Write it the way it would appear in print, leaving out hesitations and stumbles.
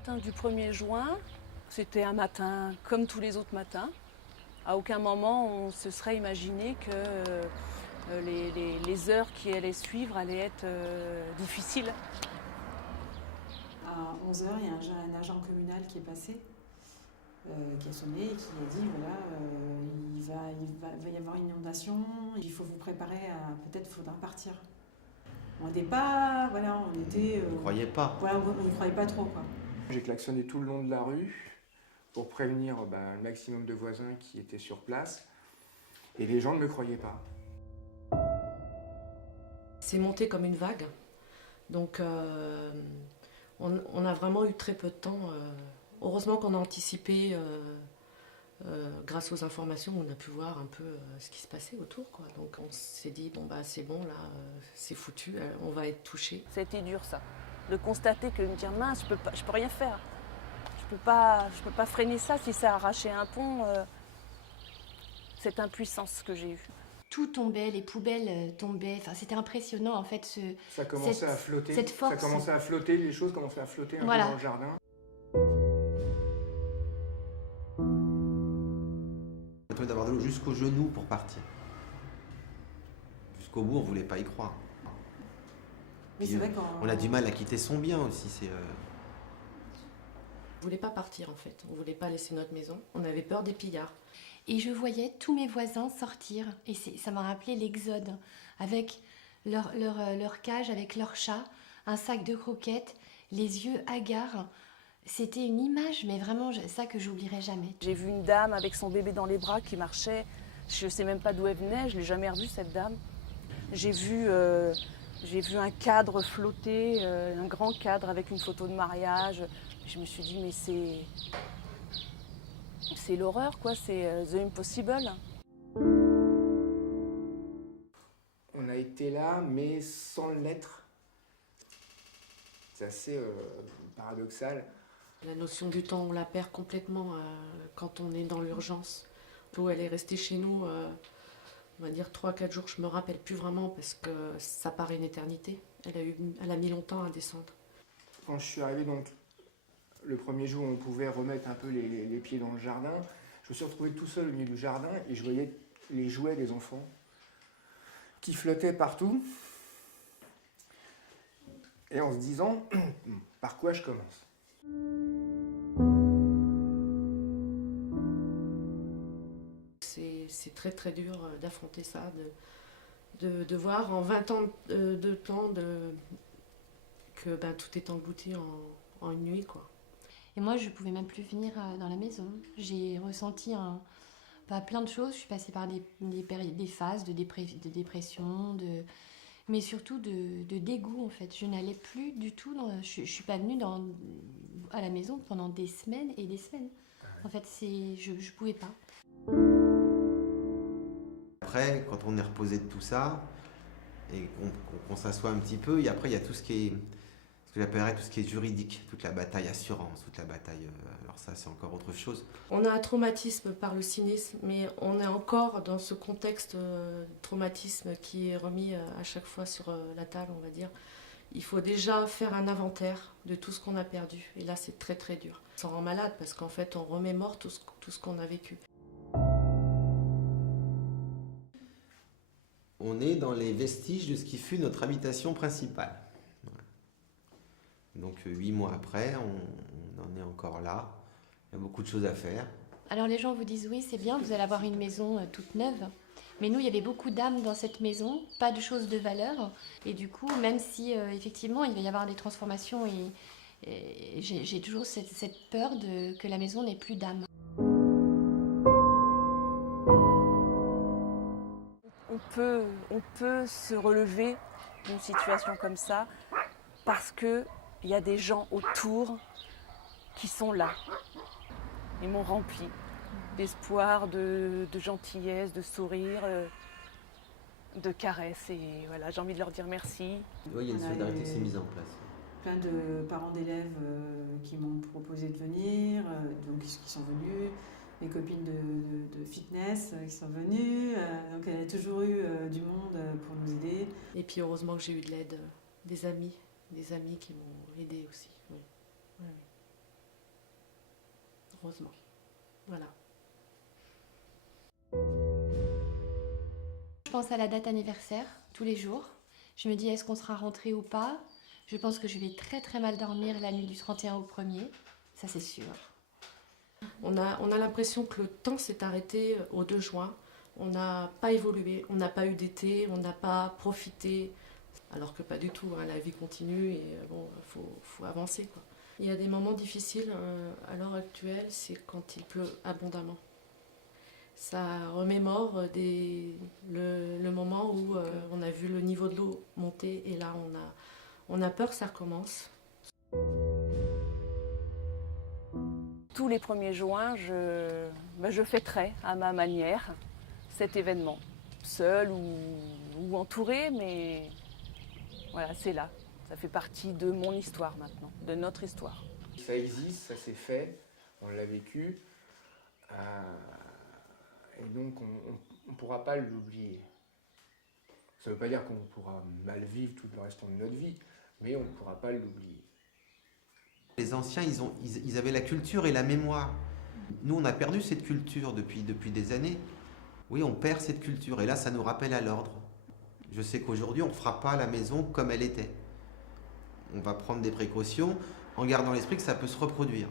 matin du 1er juin, c'était un matin comme tous les autres matins. À aucun moment on se serait imaginé que les heures qui allaient suivre allaient être difficiles. À 11 h, il y a un agent communal qui est passé, qui a sonné et qui a dit voilà, il va y avoir une inondation, il faut vous préparer à peut-être faudra partir. On n'était pas, voilà, on était. On ne croyait pas. Voilà, on n'y croyait pas trop, quoi. J'ai klaxonné tout le long de la rue pour prévenir le maximum de voisins qui étaient sur place. Et les gens ne me croyaient pas. C'est monté comme une vague. Donc on a vraiment eu très peu de temps. Heureusement qu'on a anticipé grâce aux informations, on a pu voir un peu ce qui se passait autour, quoi. Donc on s'est dit, bon bah c'est bon, là, c'est foutu, on va être touché. Ça a été dur, ça. De constater que de me dire mince, je peux rien faire. Je peux pas freiner ça si ça a arraché un pont. Cette impuissance que j'ai eue. Tout tombait, les poubelles tombaient, enfin, c'était impressionnant en fait. Ça commençait à flotter. Cette force. Ça commençait à flotter, les choses commençaient à flotter un peu dans le jardin. On attendait d'avoir de l'eau jusqu'aux genoux pour partir. Jusqu'au bout, on ne voulait pas y croire. Mais c'est vrai on a du mal à quitter son bien aussi. On voulait pas partir en fait, on voulait pas laisser notre maison, on avait peur des pillards. Et je voyais tous mes voisins sortir, et ça m'a rappelé l'exode, avec leur cage, avec leur chat, un sac de croquettes, les yeux hagards. C'était une image, mais vraiment ça que j'oublierai jamais. J'ai vu une dame avec son bébé dans les bras qui marchait, je sais même pas d'où elle venait, je l'ai jamais revue cette dame. J'ai vu un cadre flotter, un grand cadre avec une photo de mariage. Je me suis dit mais c'est l'horreur, quoi, c'est the impossible. On a été là, mais sans l'être. C'est assez paradoxal. La notion du temps, on la perd complètement quand on est dans l'urgence. L'eau, elle est restée chez nous, on va dire 3-4 jours, je me rappelle plus vraiment parce que ça paraît une éternité. Elle a mis longtemps à descendre. Quand je suis arrivé donc le premier jour où on pouvait remettre un peu les pieds dans le jardin, je me suis retrouvé tout seul au milieu du jardin et je voyais les jouets des enfants qui flottaient partout. Et en se disant, par quoi je commence ? C'est très très dur d'affronter ça, de voir en 20 ans de temps que tout est englouti en une nuit, quoi. Et moi, je ne pouvais même plus venir dans la maison. J'ai ressenti plein de choses. Je suis passée par des phases de dépression, mais surtout de dégoût, en fait. Je n'allais plus du tout. Je ne suis pas venue à la maison pendant des semaines et des semaines. En fait, je ne pouvais pas. Après, quand on est reposé de tout ça, et qu'on s'assoit un petit peu, et après il y a tout ce que j'appellerais tout ce qui est juridique, toute la bataille assurance, toute la bataille, alors ça c'est encore autre chose. On a un traumatisme par le cynisme, mais on est encore dans ce contexte de traumatisme qui est remis à chaque fois sur la table, on va dire. Il faut déjà faire un inventaire de tout ce qu'on a perdu, et là c'est très très dur. Ça rend malade parce qu'en fait on remémore tout ce qu'on a vécu. On est dans les vestiges de ce qui fut notre habitation principale. Voilà. Donc 8 mois après, on en est encore là. Il y a beaucoup de choses à faire. Alors les gens vous disent oui, c'est bien, vous allez avoir une maison toute neuve. Mais nous, il y avait beaucoup d'âmes dans cette maison, pas de choses de valeur. Et du coup, même si effectivement il va y avoir des transformations, et j'ai toujours cette peur que la maison n'ait plus d'âme. On peut se relever d'une situation comme ça parce qu'il y a des gens autour qui sont là. Ils m'ont rempli d'espoir, de gentillesse, de sourire, de caresses. Et voilà, j'ai envie de leur dire merci. Oui, il y a une solidarité qui s'est mise en place. Plein de parents d'élèves qui m'ont proposé de venir, donc qui sont venus. Mes copines de fitness qui sont venues. Donc elle a toujours eu du monde pour nous aider. Et puis heureusement que j'ai eu de l'aide des amis qui m'ont aidée aussi. Oui. Oui, oui. heureusement. Voilà. Je pense à la date anniversaire tous les jours. Je me dis est-ce qu'on sera rentré ou pas. Je pense que je vais très très mal dormir la nuit du 31 au 1er, ça c'est sûr. On a l'impression que le temps s'est arrêté au 2 juin. On n'a pas évolué, on n'a pas eu d'été, on n'a pas profité. Alors que pas du tout, hein, la vie continue et bon, faut avancer, quoi. Il y a des moments difficiles à l'heure actuelle, c'est quand il pleut abondamment. Ça remémore le moment où on a vu le niveau de l'eau monter et là on a peur que ça recommence. Tous les 1er juin, je fêterai à ma manière cet événement, seule ou entourée, mais voilà, c'est là. Ça fait partie de mon histoire maintenant, de notre histoire. Ça existe, ça s'est fait, on l'a vécu, et donc on ne pourra pas l'oublier. Ça ne veut pas dire qu'on pourra mal vivre tout le restant de notre vie, mais on ne pourra pas l'oublier. Les anciens, ils avaient la culture et la mémoire. Nous, on a perdu cette culture depuis des années. Oui, on perd cette culture et là, ça nous rappelle à l'ordre. Je sais qu'aujourd'hui, on ne fera pas la maison comme elle était. On va prendre des précautions en gardant à l'esprit que ça peut se reproduire.